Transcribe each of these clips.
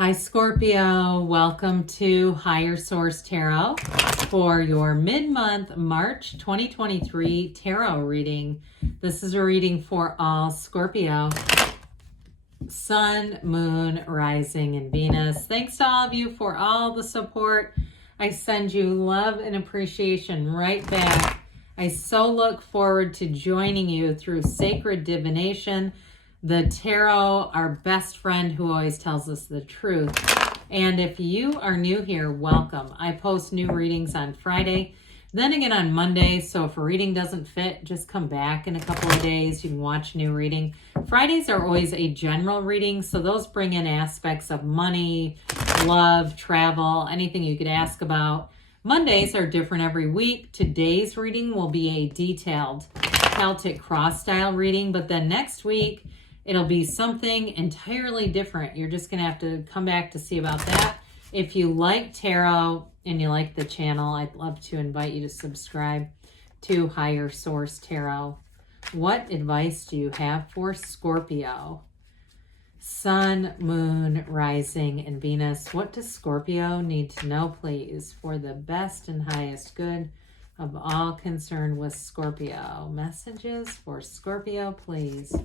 Hi Scorpio, welcome to Higher Source Tarot for your mid-month March 2023 tarot reading. This is a reading for all Scorpio, Sun, Moon, Rising, and Venus. Thanks to all of you for all the support. I send you love and appreciation right back. I so look forward to joining you through sacred divination, the tarot, our best friend who always tells us the truth. And if you are new here, welcome. I post new readings on Friday, then again on Monday. So if a reading doesn't fit, just come back in a couple of days. You can watch a new reading. Fridays are always a general reading, so those bring in aspects of money, love, travel, anything you could ask about. Mondays are different every week. Today's reading will be a detailed Celtic cross style reading, but then next week, it'll be something entirely different. You're just going to have to come back to see about that. If you like tarot and you like the channel, I'd love to invite you to subscribe to Higher Source Tarot. What advice do you have for Scorpio? Sun, Moon, Rising, and Venus. What does Scorpio need to know, please, for the best and highest good of all concerned with Scorpio? Messages for Scorpio, please.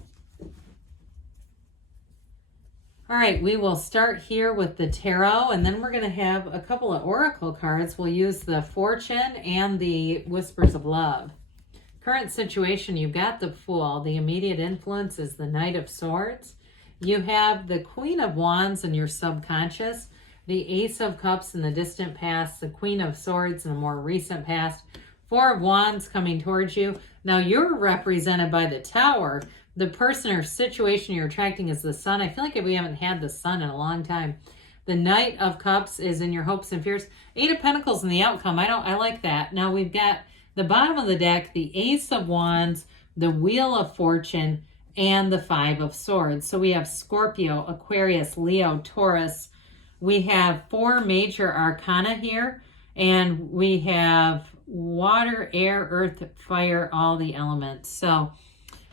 All right, we will start here with the tarot, and then we're going to have a couple of oracle cards. We'll use the Fortune and the Whispers of Love. Current situation, you've got the Fool. The immediate influence is the Knight of Swords. You have the Queen of Wands in your subconscious, the Ace of Cups in the distant past, the Queen of Swords in the more recent past, Four of Wands coming towards you. Now you're represented by the Tower. The person or situation you're attracting is the Sun. I feel like we haven't had the Sun in a long time. The Knight of Cups is in your hopes and fears. Eight of Pentacles in the outcome. I like that. Now we've got the bottom of the deck, the Ace of Wands, the Wheel of Fortune, and the Five of Swords. So we have Scorpio, Aquarius, Leo, Taurus. We have four major arcana here, and we have water, air, earth, fire, all the elements. So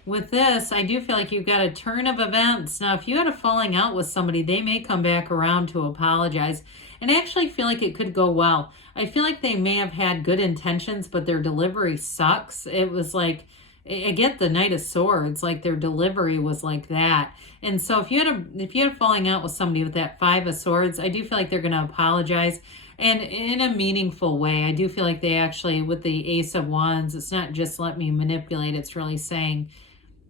with this, I do feel like you've got a turn of events. Now, if you had a falling out with somebody, they may come back around to apologize. And I actually feel like it could go well. I feel like they may have had good intentions, but their delivery sucks. It was like, I get the Knight of Swords, like their delivery was like that. And so if you had a falling out with somebody with that Five of Swords, I do feel like they're going to apologize. And in a meaningful way. I do feel like they actually, with the Ace of Wands, it's not just let me manipulate. It's really saying,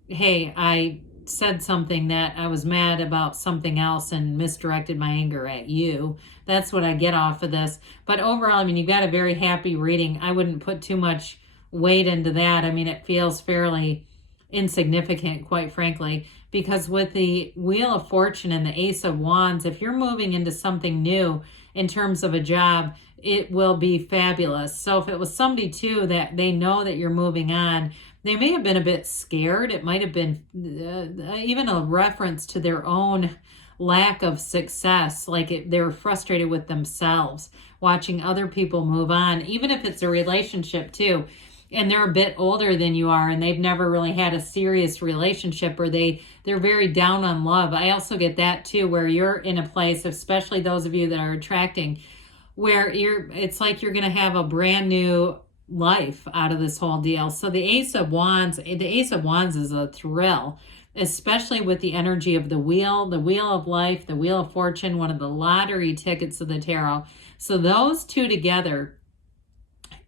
hey, I said something that I was mad about something else and misdirected my anger at you. That's what I get off of this. But overall, I mean, you've got a very happy reading. I wouldn't put too much weight into that. I mean, it feels fairly insignificant, quite frankly, because with the Wheel of Fortune and the Ace of Wands, if you're moving into something new in terms of a job, it will be fabulous. So if it was somebody too that they know that you're moving on, they may have been a bit scared. It might have been even a reference to their own lack of success, like they were frustrated with themselves, watching other people move on, even if it's a relationship too, and they're a bit older than you are, and they've never really had a serious relationship, or they're very down on love. I also get that too, where you're in a place, especially those of you that are attracting, where it's like you're going to have a brand new life out of this whole deal. So the Ace of Wands is a thrill, especially with the energy of the Wheel of Life, the Wheel of Fortune, one of the lottery tickets of the tarot. So those two together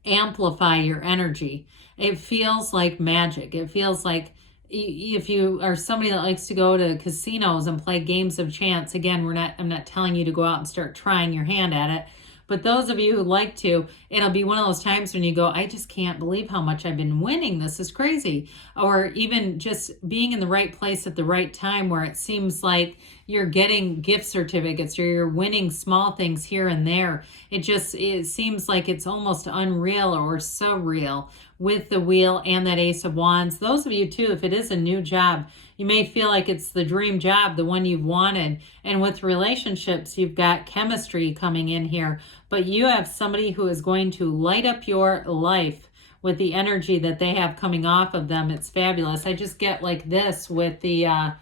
amplify your energy. It feels like magic. It feels like if you are somebody that likes to go to casinos and play games of chance, again, I'm not telling you to go out and start trying your hand at it. But those of you who like to, it'll be one of those times when you go, I just can't believe how much I've been winning. This is crazy. Or even just being in the right place at the right time, where it seems like you're getting gift certificates or you're winning small things here and there. It seems like it's almost unreal or surreal with the Wheel and that Ace of Wands. Those of you too, if it is a new job, you may feel like it's the dream job, the one you've wanted. And with relationships, you've got chemistry coming in here, but you have somebody who is going to light up your life with the energy that they have coming off of them. It's fabulous. I just get like this with the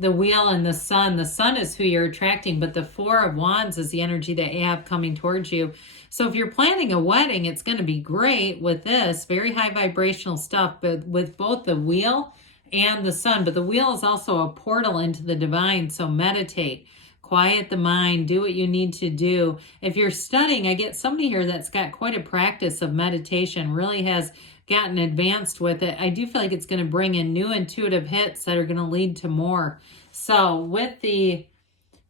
the wheel and the sun. The sun is who you're attracting, but the Four of Wands is the energy that you have coming towards you. So if you're planning a wedding, it's going to be great with this very high vibrational stuff, but with both the wheel and the sun. But the wheel is also a portal into the divine. So meditate, quiet the mind, do what you need to do. If you're studying, I get somebody here that's got quite a practice of meditation, really has gotten advanced with it. I do feel like it's going to bring in new intuitive hits that are going to lead to more. So with the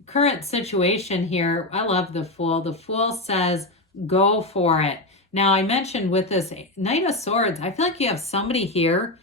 current situation here, I love the Fool. The Fool says, go for it. Now, I mentioned with this Knight of Swords, I feel like you have somebody here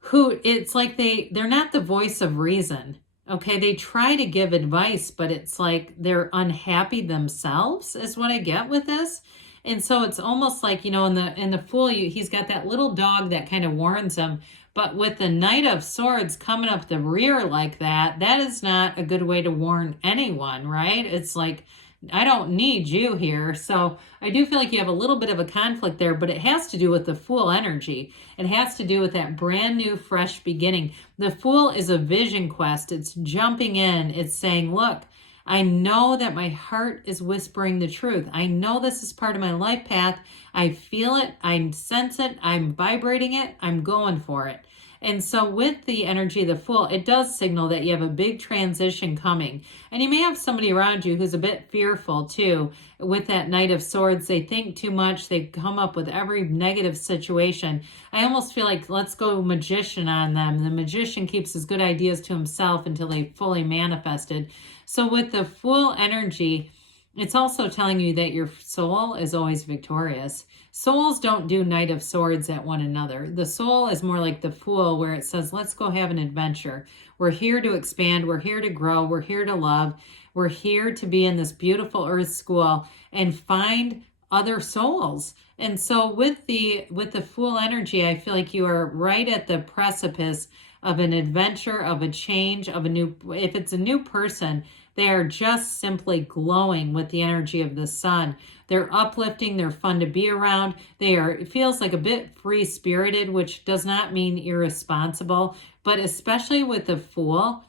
who it's like they're not the voice of reason. Okay, they try to give advice, but it's like they're unhappy themselves is what I get with this. And so it's almost like, you know, in the Fool, he's got that little dog that kind of warns him. But with the Knight of Swords coming up the rear like that, that is not a good way to warn anyone, right? It's like, I don't need you here. So I do feel like you have a little bit of a conflict there, but it has to do with the Fool energy. It has to do with that brand new, fresh beginning. The Fool is a vision quest. It's jumping in. It's saying, look, I know that my heart is whispering the truth. I know this is part of my life path. I feel it. I sense it. I'm vibrating it. I'm going for it. And so with the energy of the Fool, it does signal that you have a big transition coming. And you may have somebody around you who's a bit fearful too. With that Knight of Swords, they think too much. They come up with every negative situation. I almost feel like let's go magician on them. The magician keeps his good ideas to himself until they fully manifested. So with the Fool energy, it's also telling you that your soul is always victorious. Souls don't do Knight of Swords at one another. The soul is more like the Fool, where it says, let's go have an adventure. We're here to expand. We're here to grow. We're here to love. We're here to be in this beautiful earth school and find other souls. And so with the Fool energy, I feel like you are right at the precipice of an adventure, of a change, of a new, if it's a new person, they are just simply glowing with the energy of the sun. They're uplifting. They're fun to be around. It feels like a bit free-spirited, which does not mean irresponsible, but especially with the Fool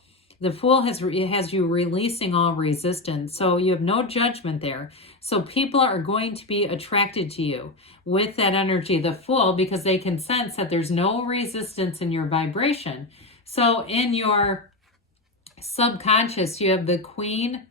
has you releasing all resistance. So you have no judgment there. So people are going to be attracted to you with that energy, the Fool, because they can sense that there's no resistance in your vibration. So in your subconscious, you have the Queen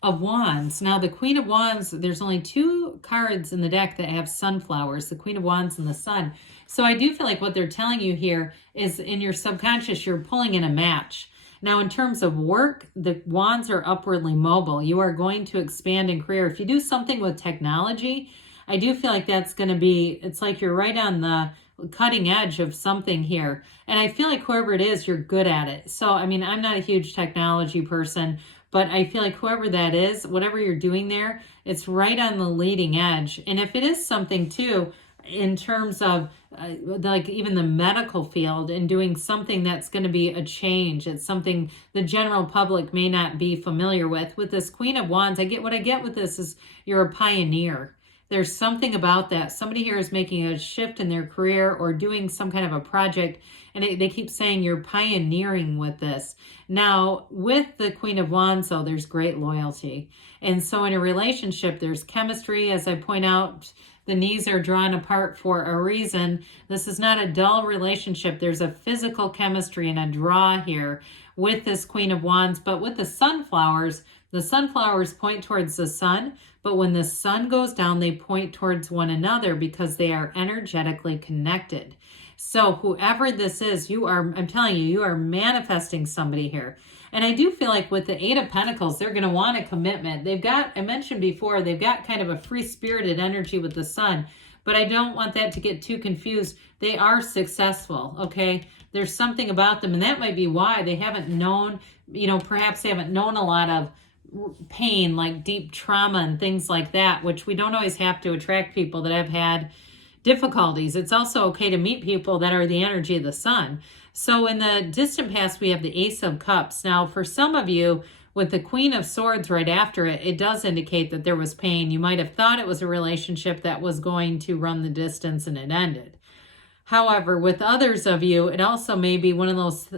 of Wands. Now, the Queen of Wands, there's only two cards in the deck that have sunflowers, the Queen of Wands and the Sun. So I do feel like what they're telling you here is in your subconscious, you're pulling in a match. Now, in terms of work, the Wands are upwardly mobile. You are going to expand in career. If you do something with technology, I do feel like that's going to be, it's like you're right on the cutting edge of something here. And I feel like whoever it is, you're good at it. So, I mean, I'm not a huge technology person, but I feel like whoever that is, whatever you're doing there, it's right on the leading edge. And if it is something too, in terms of like even the medical field and doing something that's going to be a change, it's something the general public may not be familiar with. With this Queen of Wands, what I get with this is you're a pioneer. There's something about that. Somebody here is making a shift in their career or doing some kind of a project, and they keep saying you're pioneering with this. Now, with the Queen of Wands, though, there's great loyalty. And so in a relationship, there's chemistry. As I point out, the knees are drawn apart for a reason. This is not a dull relationship. There's a physical chemistry and a draw here with this Queen of Wands. But with the sunflowers point towards the sun. But when the sun goes down, they point towards one another because they are energetically connected. So whoever this is, I'm telling you, you are manifesting somebody here. And I do feel like with the Eight of Pentacles, they're going to want a commitment. I mentioned before, they've got kind of a free-spirited energy with the sun, but I don't want that to get too confused. They are successful, okay? There's something about them, and that might be why they haven't known, perhaps they haven't known a lot of pain, like deep trauma and things like that, which we don't always have to attract people that have had difficulties. It's also okay to meet people that are the energy of the sun. So in the distant past, we have the Ace of Cups. Now, for some of you, with the Queen of Swords right after it, it does indicate that there was pain. You might have thought it was a relationship that was going to run the distance and it ended. However, with others of you, it also may be one of those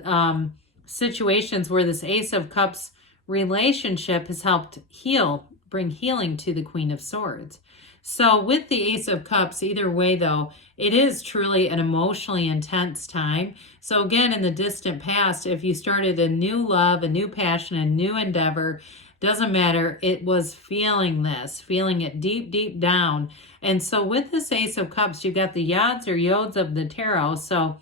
situations where this Ace of Cups relationship has helped bring healing to the Queen of Swords. So with the Ace of Cups, either way though, it is truly an emotionally intense time. So again, in the distant past, if you started a new love, a new passion, a new endeavor, doesn't matter, it was feeling it deep, deep down. And so with this Ace of Cups, you've got the Yads or Yods of the tarot. So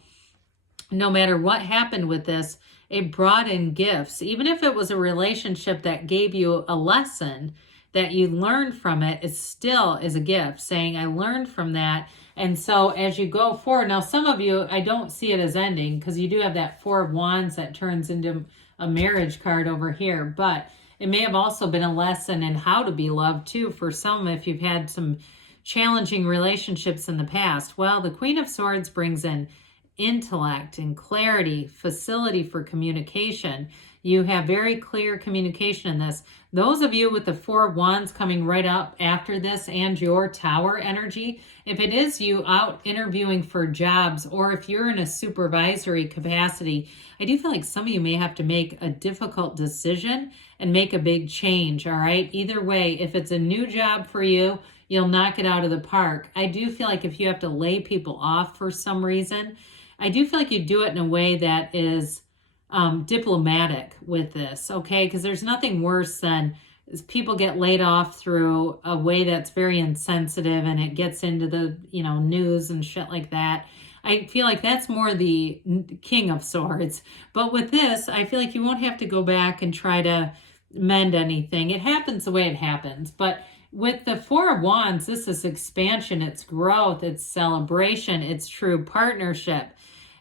no matter what happened with this, it brought in gifts. Even if it was a relationship that gave you a lesson that you learned from it, it still is a gift, saying, I learned from that. And so as you go forward, now some of you, I don't see it as ending because you do have that Four of Wands that turns into a marriage card over here. But it may have also been a lesson in how to be loved too for some if you've had some challenging relationships in the past. Well, the Queen of Swords brings in intellect and clarity, facility for communication. You have very clear communication in this. Those of you with the Four of Wands coming right up after this and your Tower energy, if it is you out interviewing for jobs or if you're in a supervisory capacity, I do feel like some of you may have to make a difficult decision and make a big change, all right? Either way, if it's a new job for you, you'll knock it out of the park. I do feel like if you have to lay people off for some reason, I do feel like you do it in a way that is diplomatic with this, okay? Because there's nothing worse than people get laid off through a way that's very insensitive and it gets into the, news and shit like that. I feel like that's more the King of Swords. But with this, I feel like you won't have to go back and try to mend anything. It happens the way it happens. But with the Four of Wands, this is expansion, it's growth, it's celebration, it's true partnership.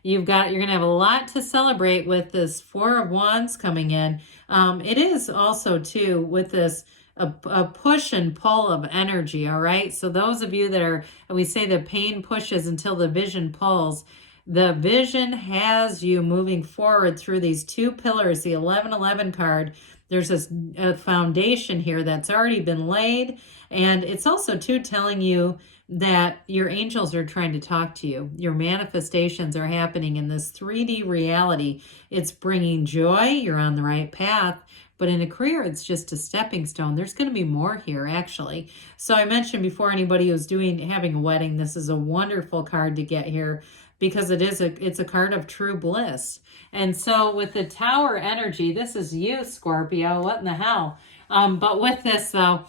You're going to have a lot to celebrate with this Four of Wands coming in. It is also, too, with this, a push and pull of energy, all right? So those of you that we say the pain pushes until the vision pulls. The vision has you moving forward through these two pillars, the 1111 card. There's a foundation here that's already been laid. And it's also, too, telling you that your angels are trying to talk to you. Your manifestations are happening in this 3D reality. It's bringing joy. You're on the right path. But in a career, it's just a stepping stone. There's going to be more here, actually. So I mentioned before, anybody who's having a wedding, this is a wonderful card to get here because it's a card of true bliss. And so with the Tower energy, this is you, Scorpio. What in the hell? But with this, though,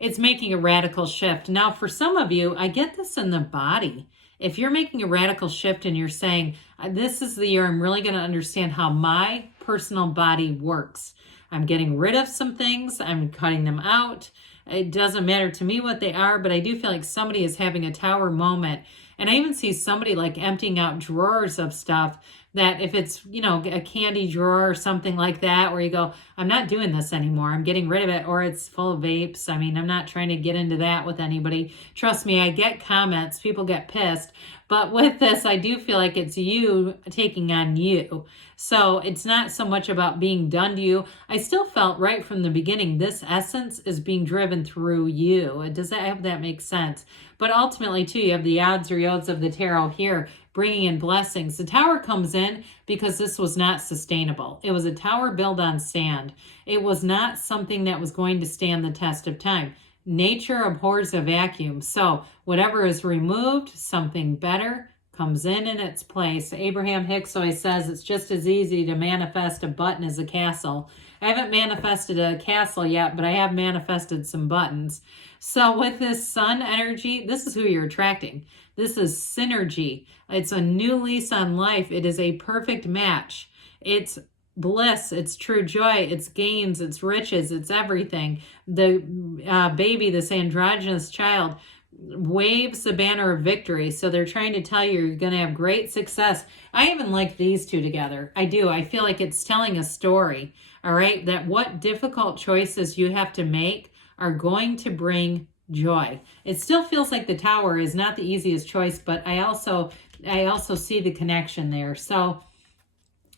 it's making a radical shift. Now, for some of you, I get this in the body. If you're making a radical shift and you're saying, this is the year I'm really going to understand how my personal body works. I'm getting rid of some things. I'm cutting them out. It doesn't matter to me what they are, but I do feel like somebody is having a Tower moment. And I even see somebody like emptying out drawers of stuff that if it's, a candy drawer or something like that, where you go, I'm not doing this anymore. I'm getting rid of it. Or it's full of vapes. I mean, I'm not trying to get into that with anybody. Trust me, I get comments. People get pissed. But with this, I do feel like it's you taking on you. So it's not so much about being done to you. I still felt right from the beginning, this essence is being driven through you. I hope that makes sense. But ultimately, too, you have the Yads or Yods of the tarot here, bringing in blessings. The Tower comes in because this was not sustainable. It was a tower built on sand. It was not something that was going to stand the test of time. Nature abhors a vacuum. So whatever is removed, something better comes in its place. Abraham Hicks always says it's just as easy to manifest a button as a castle. I haven't manifested a castle yet, but I have manifested some buttons. So with this Sun energy, this is who you're attracting. This is synergy. It's a new lease on life. It is a perfect match. It's bliss, it's true joy, it's gains, it's riches, it's everything. The baby, this androgynous child, waves the banner of victory. So they're trying to tell you you're going to have great success. I even like these two together. I do. I feel like it's telling a story, all right, that what difficult choices you have to make are going to bring joy. It still feels like the Tower is not the easiest choice, but I also see the connection there. So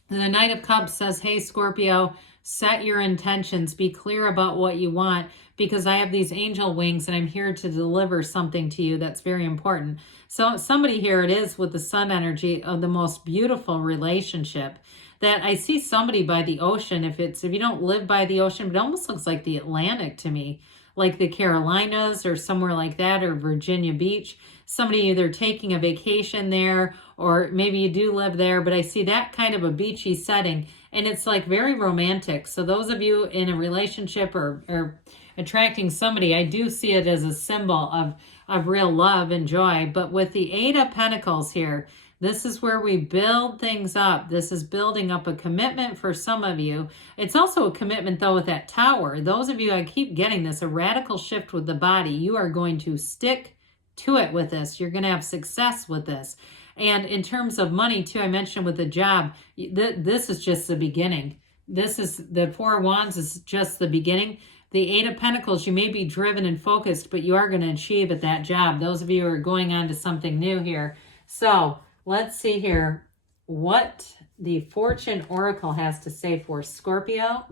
the Knight of Cups says, hey, Scorpio, set your intentions. Be clear about what you want because I have these angel wings and I'm here to deliver something to you that's very important. So somebody here it is with the Sun energy of the most beautiful relationship. that I see somebody by the ocean. If you don't live by the ocean, but it almost looks like the Atlantic to me, like the Carolinas or somewhere like that, or Virginia Beach. Somebody either taking a vacation there, or maybe you do live there, but I see that kind of a beachy setting, and it's like very romantic. So those of you in a relationship or attracting somebody, I do see it as a symbol of real love and joy. But with the Eight of Pentacles here, this is where we build things up. This is building up a commitment for some of you. It's also a commitment, though, with that Tower. Those of you, I keep getting this, a radical shift with the body. You are going to stick to it with this. You're going to have success with this. And in terms of money, too, I mentioned with the job, this is just the beginning. This is the Four of Wands is just the beginning. The Eight of Pentacles, you may be driven and focused, but you are going to achieve at that job. Those of you who are going on to something new here. So let's see here what the Fortune Oracle has to say for Scorpio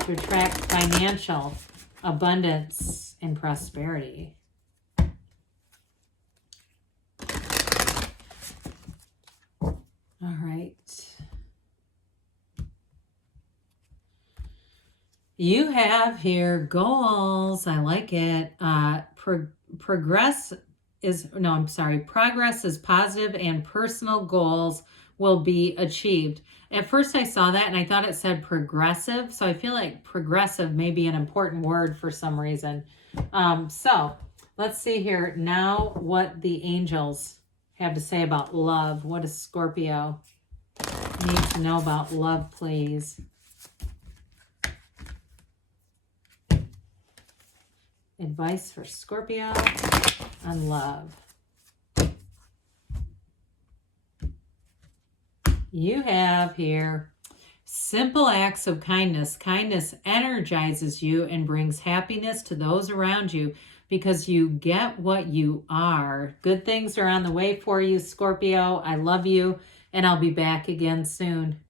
to attract financial abundance and prosperity. All right. You have here goals. I like it. Progress is positive and personal goals will be achieved. At first I saw that and I thought it said progressive. So I feel like progressive may be an important word for some reason. So let's see here now what the angels have to say about love. What does Scorpio need to know about love, please? Advice for Scorpio on love. You have here simple acts of kindness. Kindness energizes you and brings happiness to those around you because you get what you are. Good things are on the way for you, Scorpio. I love you, and I'll be back again soon.